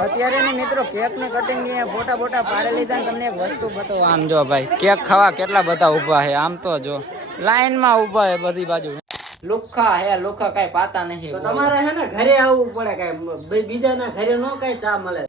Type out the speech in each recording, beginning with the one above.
અત્યારે ને મિત્રો કેક ને કટિંગ ને ફોટા બોટા પાડી લીધા ને તમને એક વસ્તુ બતાવો. આમ જો ભાઈ કેક ખાવા કેટલા બધા ઊભા છે. આમ તો જો લાઈન માં ઊભા છે બધી બાજુ. લુખા હે લુખા કઈ પાતા નહીં. તો તમારે હે ને ઘરે આવવું પડે, કઈ બીજાના ઘરે નો કઈ ચા મળે.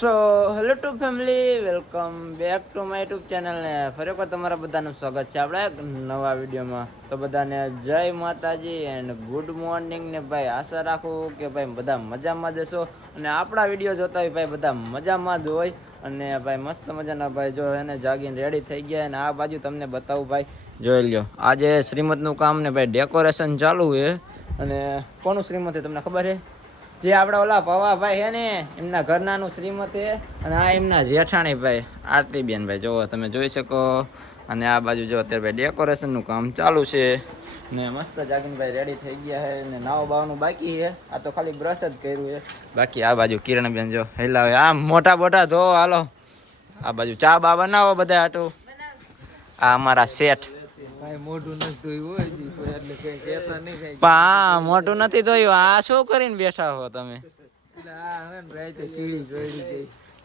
So hello two family, welcome back to my YouTube channel ને ફરી વખત તમારા બધાનું સ્વાગત છે આપણે નવા વિડીયોમાં. તો બધાને જય માતાજી એન્ડ ગુડ મોર્નિંગ ને ભાઈ આશા રાખું કે ભાઈ બધા મજામાં જ હશો અને આપણા વિડીયો જોતા હોય ભાઈ બધા મજામાં જ હોય. અને ભાઈ મસ્ત મજાના ભાઈ જો એને જાગીને રેડી થઈ ગયા. અને આ બાજુ તમને બતાવું ભાઈ જોઈ લ્યો, આજે શ્રીમતનું કામ ને ભાઈ ડેકોરેશન ચાલુ છે. અને કોનું શ્રીમત છે તમને ખબર છે? જે આપડા ઓલા પવાભાઈ છે ને એમના ઘરનાનું શ્રીમત છે. અને આ એમના જેઠાણી ભાઈ આરતીબેન ભાઈ જોવો તમે જોઈ શકો. અને આ બાજુ જો અત્યારે ભાઈ ડેકોરેશનનું કામ ચાલુ છે. ને મસ્ત જાગીને ભાઈ રેડી થઈ ગયા છે. ને નાવા બાવાનું બાકી છે. આ તો ખાલી બ્રશ જ કર્યું છે. બાકી આ બાજુ કિરણબેન જો હેલાવે આમ મોટા મોટા ધો હાલો. આ બાજુ ચા બા બનાવો બધા આટું. આ અમારા શેઠ મોઢું નથી ધોયું હોય એટલે કઈ કહેતા નહીં. પા મોટું નથી ધોયું. આ શું કરીને બેઠા હો તમે?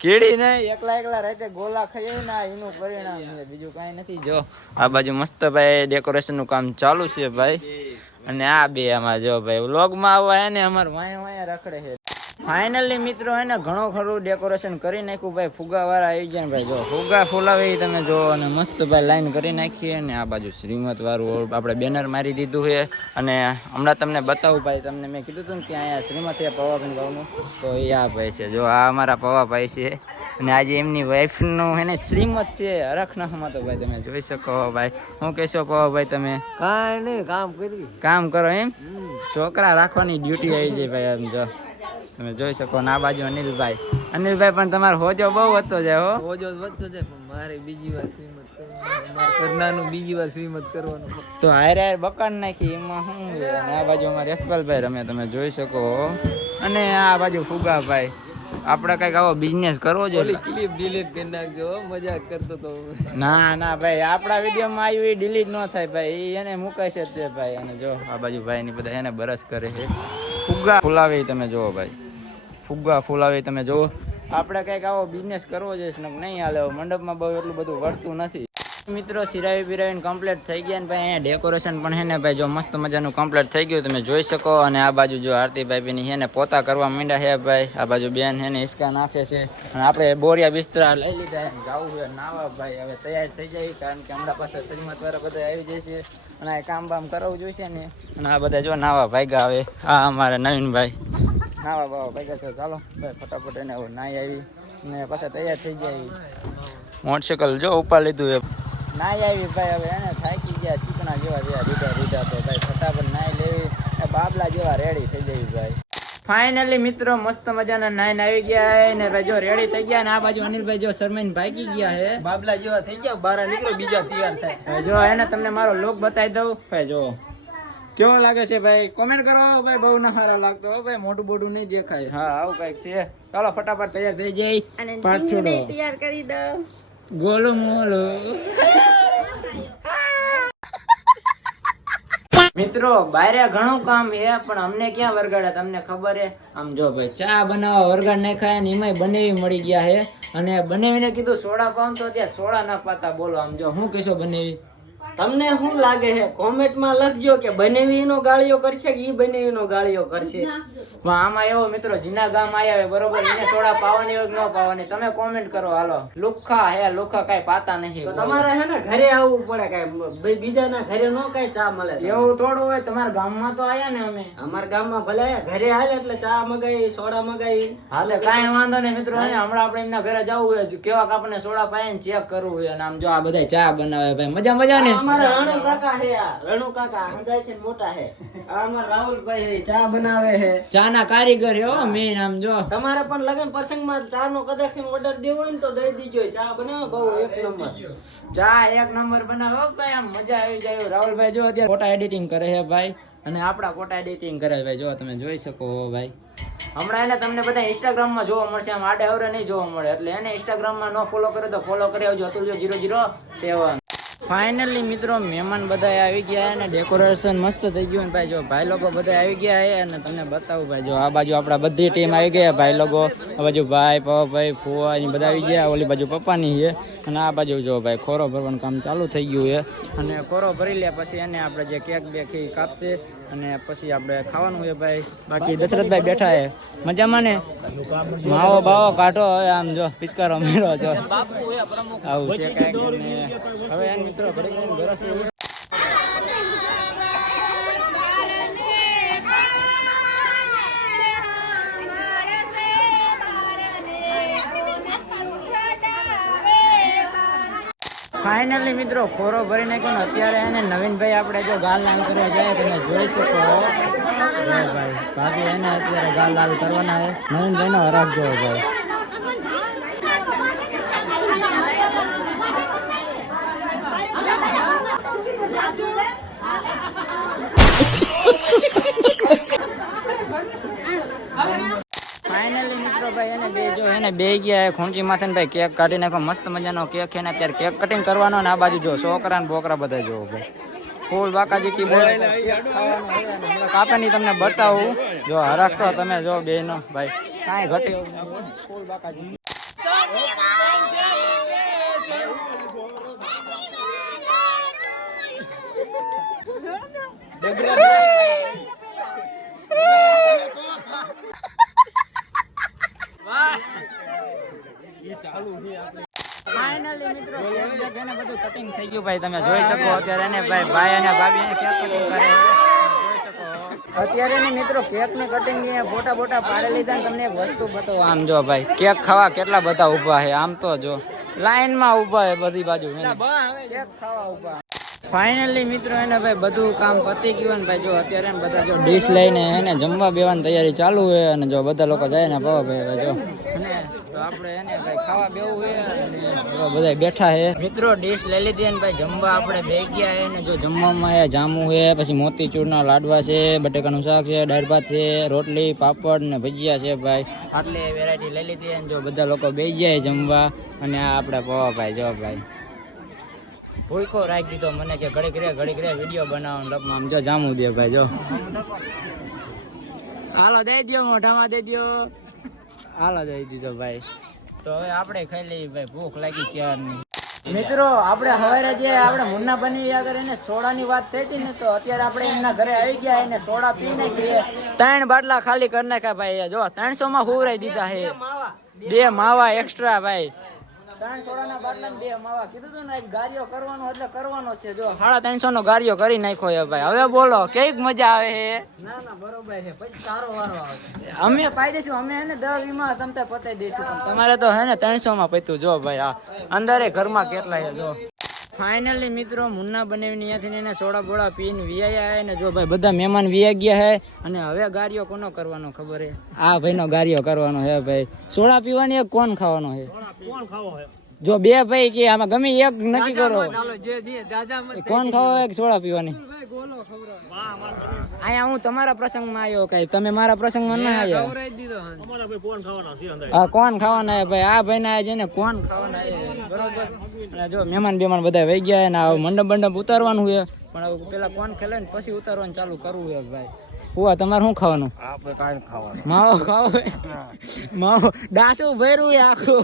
કીડી નહીં, એકલા એકલા રાતે ગોલા ખાઈ ને એનું પરિણામ છે, બીજું કઈ નથી. જો આ બાજુ મસ્ત ભાઈ ડેકોરેશન નું કામ ચાલુ છે ભાઈ. અને આ બે આમાં જો ભાઈ વ્લોગમાં આવવા હે ને અમાર વાયા વાયા રખડે છે. ફાઇનલી મિત્રો હે ને ઘણો ખરું ડેકોરેશન કરી નાખ્યું ભાઈ. ફુગા વાળા આવી ગયા ભાઈ જો ફુગા ફૂલાવી તમે જો. અને મસ્ત ભાઈ લાઈન કરી નાખીએ. અને આ બાજુ શ્રીમત વાળું આપણે બેનર મારી દીધું છે. અને હમણાં તમને બતાવું ભાઈ, તમને મેં કીધું હતું ને કે અહીંયા શ્રીમત છે પવાભાઈ ભાવનું, તો એ આ ભાઈ છે જો. આ અમારા પવાભાઈ છે. અને આજે એમની વાઈફનું હે ને શ્રીમત છે હરખનામાં. તો ભાઈ તમે જોઈ શકો ભાઈ. શું કહેશો પવાભાઈ તમે? કાંઈ નહીં, કામ કરી કામ કરો એમ? છોકરા રાખવાની ડ્યુટી આવી જાય ભાઈ. આમ જો તમે જોઈ શકો. ને આ બાજુ અનિલભાઈ. અનિલભાઈ પણ તમારો હોજો બહુ વધતો જાય હો. હોજો વધતો જાય પણ મારે બીજી વાર શ્રીમત કરવાનું, મારા ઘરનાનું બીજી વાર શ્રીમત કરવાનું. તો હારે હારે બકાડ નાખી એમાં શું છે. અને આ બાજુ અમારે યશપાલભાઈ રમે તમે જોઈ શકો. અને આ બાજુ ફુગાભાઈ. આપણે કઈક આવો બિઝનેસ કરવો જોઈએ. ક્લિપ ડિલીટ કરી નાખજો, મજાક કરતો તો. ના ના ભાઈ, આપણા વિડીયોમાં આવ્યું એ ડિલીટ ન થાય ભાઈ, એને મુકાય છે તે ભાઈ. અને જો આ બાજુ ભાઈ ની બધા એને બરસ કરે છે. ફુગ્ગા ફુલાવી તમે જુઓ ભાઈ, ફુગ્ગા ફુલાવી તમે જુઓ. આપણે કંઈક આવો બિઝનેસ કરવો જોઈએ ને નહીં હાલે. મંડપમાં બહુ એટલું બધું વળતું નથી મિત્રો. સિરાવી બિરાવીને કમ્પ્લીટ થઈ ગયા ને ભાઈ. અહીંયા ડેકોરેશન પણ હે ને ભાઈ જો મસ્ત મજાનું કમ્પ્લીટ થઈ ગયું તમે જોઈ શકો. અને આ બાજુ જો આરતીભાઈ બેની હે ને પોતા કરવા માંડ્યા છે ભાઈ. આ બાજુ બેન હે ને હિસકા નાખે છે. અને આપણે બોરિયા બિસ્તરા લઈ લીધા. જવું છે નાવા ભાઈ, હવે તૈયાર થઈ જાય કારણ કે હમણાં પાસે શ્રીમત વાળા બધા આવી જાય છે. અને આ કામ બામ કરાવવું જોઈશે ને. અને આ બધા જો નાવા ભાગ્યા આવે. આ અમારા નવીનભાઈ નાવા બાવા ભાગ્યા છે. ચાલો ભાઈ ફટાફટ એને નાઈ આવી ને પાછા તૈયાર થઈ જાય. મોટરસાઇકલ જો ઉપર લીધું એ નાઈ આવી ભાઈ. હવે એને થાકી ગયા ચીકણા જેવા દીધા તો ભાઈ ફટાફટ નાઈ લેવી. બાબલા જેવા રેડી થઈ જાય ભાઈ. ફાઇનલી મિત્રો મસ્ત મજાના નાઈન આવી ગયા ને ભાઈ જો રેડી થઈ ગયા. ને આ બાજુ અનિલભાઈ જો શરમાઈને ભાગી ગયા હે. બાબલા જેવા થઈ ગયા, બહાર નીકળો બીજા તૈયાર થાય. જો એને તમને મારો લુક બતાવી દઉં ભાઈ. જો કેવો લાગે છે ભાઈ? કોમેન્ટ કરો ભાઈ. બહુ ના સારા લાગતો ભાઈ, મોટું બોટું નહીં દેખાય. હા આવું કઈક છે. ચાલો ફટાફટ તૈયાર થઈ જાય. પાછું તૈયાર કરી દો. ગોલું મોલું મિત્રો બારે ઘણું કામ છે પણ અમને ક્યાં વરગાડે તમને ખબર હે? આમ જો ભાઈ ચા બનાવવા વરગાડ નાખાય ને એમાંય બનેવી મળી ગયા છે. અને બનેવીને કીધું સોડા પાઉં તો ત્યાં સોડા ના પાતા. બોલો આમ જો શું કહેશો બનેવી? તમને શું લાગે છે કોમેન્ટમાં લખજો કે બનેવીનો ગાળિયો કરશે કે ઈ બનેવીનો ગાળિયો કરશે. પણ આમાં એવો મિત્રો જીના ગામ આવ્યા બરોબર, એને સોડા પાવાની હોય કે ન પાવાની તમે કોમેન્ટ કરો. હાલો લુખા હે લુખા કઈ પાતા નહીં. તો તમારે હે ને ઘરે આવવું પડે, કઈ બીજાના ઘરે નો કઈ ચા મળે. એવું થોડું હોય. તમારા ગામમાં તો આયા ને અમે. અમારા ગામમાં ભલે ઘરે હાલે એટલે ચા મગાઈ સોડા મગાઈ. હાલે કાંઈ વાંધો નહીં મિત્રો. હમણાં આપણે એમના ઘરે જવું હોય કેવાક આપણને સોડા પાય ને ચેક કરવું હોય. અને આમ જો આ બધા ચા બનાવે ભાઈ મજા મજા ને. અમારા રણુ કાકા હે, રણુ કાકા હંગાઈ છે મોટા હે. આ અમારા રાહુલભાઈ ચા બનાવે હે. ચા ના કારીગર હો મેન. આમ જો તમારે પણ લગન પ્રસંગમાં ચા નો કદાચ ઓર્ડર દેવો હોય ને તો દઈ દીજો. ચા બનાવે બહુ એક નંબર. ચા એક નંબર બનાવો ભાઈ. આમ મજા આવી જાય. રાહુલભાઈ જો અત્યારે ફોટા એડિટિંગ કરે છે ભાઈ. અને આપણા ફોટા એડિટિંગ કરે ભાઈ. જો તમે જોઈ શકો ભાઈ. હમણાં એને તમને બધા ઇન્સ્ટાગ્રામમાં જોવા મળશે. આમ આડે અવડે નહીં જોવા મળે. એટલે એને ઇન્સ્ટાગ્રામમાં ન ફોલો કરે તો ફોલો કરી આવજો. અતુલ007. ફાઇનલી મિત્રો મહેમાન બધા આવી ગયા અને ડેકોરેશન મસ્ત થઈ ગયું. ભાઈ જો ભાઈ લોકો બધા આવી ગયા છે અને તમને બતાવું ભાઈ જો આ બાજુ આપણા બધી ટીમ આવી ગયા. ભાઈ લોકો આ બાજુ ભાઈ પપ્પા ફુવા એ બધા આવી ગયા. ઓલી બાજુ પપ્પાની છે અને આ બાજુ જો ભાઈ ખોરો ભરવાનું કામ ચાલુ થઈ ગયું છે અને ખોરો ભરી લે પછી એને આપણે જે કેક બેકી કાપશે અને પછી આપણે ખાવાનું છે ભાઈ. બાકી દશરથભાઈ બેઠા છે મજામાં ને? માવો બાવો કાઢો હવે આમ જો પિચકારો મેળો જો આવું છે કાંઈક. હવે એમ મિત્રો ઘડી ઘડી ગરસ ફાઇનલી મિત્રો ખોરો ભરી નાખ્યો ને અત્યારે એને નવીનભાઈ આપણે જો ગાલ લાલ કરવા જાય તમે જોઈ શકો ભાઈ ભાભી એને અત્યારે ગાલ લાલ કરવાના છે. નવીનભાઈનો હરાક જોવો ભાઈ. ફાઇનલી મિત્રો ભાઈ એને બે જો એને બે ગયા ખૂંચી માથે ભાઈ કેક કાઢી નાખો મસ્ત મજાનો કેક છે ને અત્યારે કેક કટિંગ કરવાનો ને આ બાજુ જો છોકરા ને બોકરા બધા જોવો ભાઈ ફૂલ બાકાજી કી બોલે કાપે ની તમને બતાવું જો હરખ તો તમે જો બે નો ભાઈ કાંઈ ઘટી ફૂલ બાકાજી. ફાઇનલી મિત્રો એને બધું કટિંગ થઈ ગયું ભાઈ તમે જોઈ શકો અત્યારે એને ભાઈ અને ભાભી એને કેક કટિંગ કરે જોઈ શકો અત્યારે એને મિત્રો કેક ને કટિંગ ફોટા બોટા પાડી લીધા ને તમને એક વસ્તુ બતાવો આમ જો ભાઈ કેક ખાવા કેટલા બધા ઊભા છે આમ તો જો લાઈન માં ઊભા છે બધી બાજુ કેક ખાવા ઊભા. ફાઇનલી મિત્રો એને ભાઈ બધું કામ પતી ગયું ને ભાઈ જો અત્યારે બધા જો ડીશ લઈને એને જમવા બેવાની તૈયારી ચાલુ છે અને જો બધા લોકો જાય ને પવા ભાઈ જો અને તો આપણે એને ભાઈ ખાવા બેવું છે અને બધા બેઠા છે મિત્રો. ડીશ લઈ લીધી ને ભાઈ જમવા આપણે બે ગયા છે ને જો જમવામાં એ જામુ છે પછી મોતીચૂરના લાડવા છે બટેકાનું શાક છે દાળ ભાત છે રોટલી પાપડ ને ભજીયા છે ભાઈ આટલી વેરાયટી લઈ લીધી અને જો બધા લોકો બે ગયા જમવા અને આ આપણે પવા ભાઈ જો ભાઈ ભૂલકો રાખી દીધો મને કે ઘડીક રે વિડીયો બનાવવાનો લપમાં આમ જો જામું દે ભાઈ જો હાલો દઈ દો મોઢામાં દઈ દો હાલો દઈ દીધો ભાઈ. તો હવે આપણે ખાઈ લઈએ ભાઈ ભૂખ લાગી ક્યારની. મિત્રો આપણે હવે જે આપણે મુન્ના બની આગળ એને સોડાની વાત થઈ હતી ને તો અત્યારે આપણે એમના ઘરે આવી ગયા એને સોડા પી નાખીએ 3 બાટલા ખાલી કરી નાખ્યા ભાઈ જો 300 માં હુવરાઈ દીધા છે 2 માવા એક્સ્ટ્રા ભાઈ 3 સોડાના બાટલા ને 2 માવા કીધું તું ને ગાડીઓ કરવાનો એટલે કરવાનો છે જો 350 નો ગાડીઓ કરી નાખ્યો છે ભાઈ. હવે બોલો કેવી મજા આવે છે? ના ના બરોબર છે પછી સારો વારો આવે અમે પાઈ દઈશું અમે એને 10-20 માં તમને પતાઈ દઈશું તમારે તો હે ને 300 માં પત્યું જો ભાઈ આ અંદરે ઘરમાં કેટલા છે જો. ફાઇનલી મિત્રો મુન્ના બનાવીને અહીંયાથી એને સોડા બોડા પીને વિયા ને જો ભાઈ બધા મહેમાન વિયા ગયા હે અને હવે ગાડીઓ કોનો કરવાનો ખબર હે? આ ભાઈનો ગાડીઓ કરવાનો હે ભાઈ. સોડા પીવાની એક કોણ ખાવાનો હે? કોણ ખાવો હે? જો બે ભાઈ કે આમાં ગમે એક નક્કી કરો કોણ ખાવો એક સોડા પીવાની. અહીંયા હું તમારા પ્રસંગમાં આવ્યો કઈ તમે મારા પ્રસંગમાં ના આવ્યા. હા કોણ ખાવાના હે ભાઈ આ ભાઈ ના છે ને કોણ ખાવાના હે બરોબર. અને જો મહેમાન બેમાન બધા વહી ગયા ને મંડપ મંડપ ઉતારવાનું છે પણ હવે પેલા કોણ ખેલે ને પછી ઉતારવાનું ચાલુ કરવું છે ભાઈ. હુઆ તમારે શું ખાવાનું? આપણે કાંઈ ખાવાનું માવો ખાવો માવો ડાસું ભર્યું છે આખું.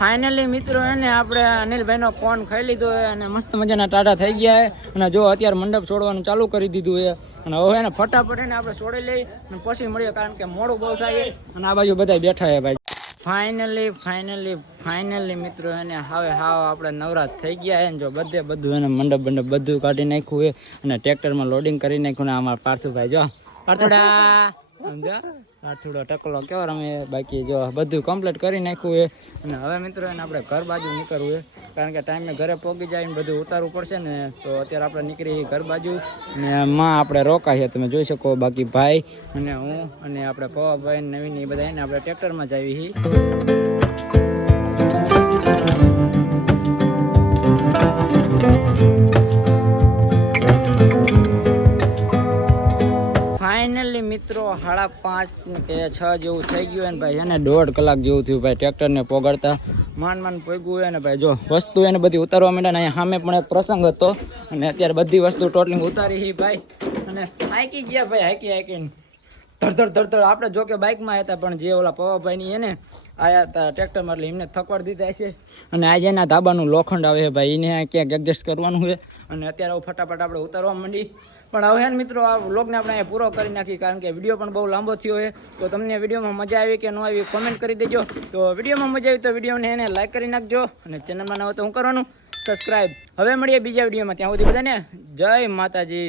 ફાઇનલી મિત્રો એને આપણે અનિલભાઈનો કોણ ખાઈ લીધો છે અને મસ્ત મજાના ટાટા થઈ ગયા છે અને જો અત્યારે મંડપ છોડવાનું ચાલુ કરી દીધું છે અને હવે એને ફટાફટ એને આપણે છોડી લઈ અને પછી મળીએ કારણ કે મોડું બહુ થાય અને આ બાજુ બધા બેઠા છે ભાઈ. ફાઇનલી મિત્રો એને હવે હાવ આપણે નવરાત થઈ ગયા છે ને જો બધું એને મંડપ બધું કાઢી નાખ્યું છે અને ટ્રેક્ટરમાં લોડિંગ કરી નાખ્યું ને અમારા પાર્થુભાઈ જો પાર્થુડા સમજો થોડો ટકલો કેવો રમે બાકી જો બધું કમ્પ્લીટ કરી નાખ્યું છે અને હવે મિત્રો એને આપણે ઘર બાજુ નીકળવું છે કારણ કે ટાઈમે ઘરે પહોંચી જાય ને બધું ઉતારવું પડશે ને તો અત્યારે આપણે નીકળી ઘર બાજુ ને માં આપણે રોકાઈએ તમે જોઈ શકો બાકી ભાઈ અને હું અને આપણે પવાભાઈ નવીન એ બધા એને આપણે ટ્રેક્ટરમાં જ આવી છીએ. ફાઇનલી મિત્રો 5:30 કે 6 જેવું થઈ ગયું હોય ને ભાઈ એને 1.5 કલાક જેવું થયું ભાઈ ટ્રેક્ટરને પોગાડતા માંડ પોગ્યું હોય ને ભાઈ જો વસ્તુ એને બધી ઉતારવા માંડ્યા ને અહીંયા સામે પણ એક પ્રસંગ હતો અને અત્યારે બધી વસ્તુ ટોટલી ઉતારી હી ભાઈ અને હાઈકી ગયા ભાઈ હાઈકીને ધડ આપણે જો કે બાઇકમાં હતા પણ જે ઓલા પવાભાઈની એને આયા હતા ટ્રેક્ટરમાં એટલે એમને થકવાડ દીધા છે અને આજે એના ધાબાનું લોખંડ આવે છે ભાઈ એને ક્યાંક એડજસ્ટ કરવાનું છે અને અત્યારે ફટાફટ આપણે ઉતારવા માંડી પણ હવે ને મિત્રો આ વ્લોગને આપણે અહીંયા પૂરો કરી નાખી કારણ કે વિડીયો પણ બહુ લાંબો થયો છે તો તમને વિડીયોમાં મજા આવી કે ન આવી કોમેન્ટ કરી દેજો તો વિડીયોમાં મજા આવી તો વિડીયોને એને લાઈક કરી નાખજો અને ચેનલમાં ન હોય તો હું કરવાનું સબસ્ક્રાઈબ હવે મળીએ બીજા વિડીયોમાં ત્યાં સુધી બધાને જય માતાજી.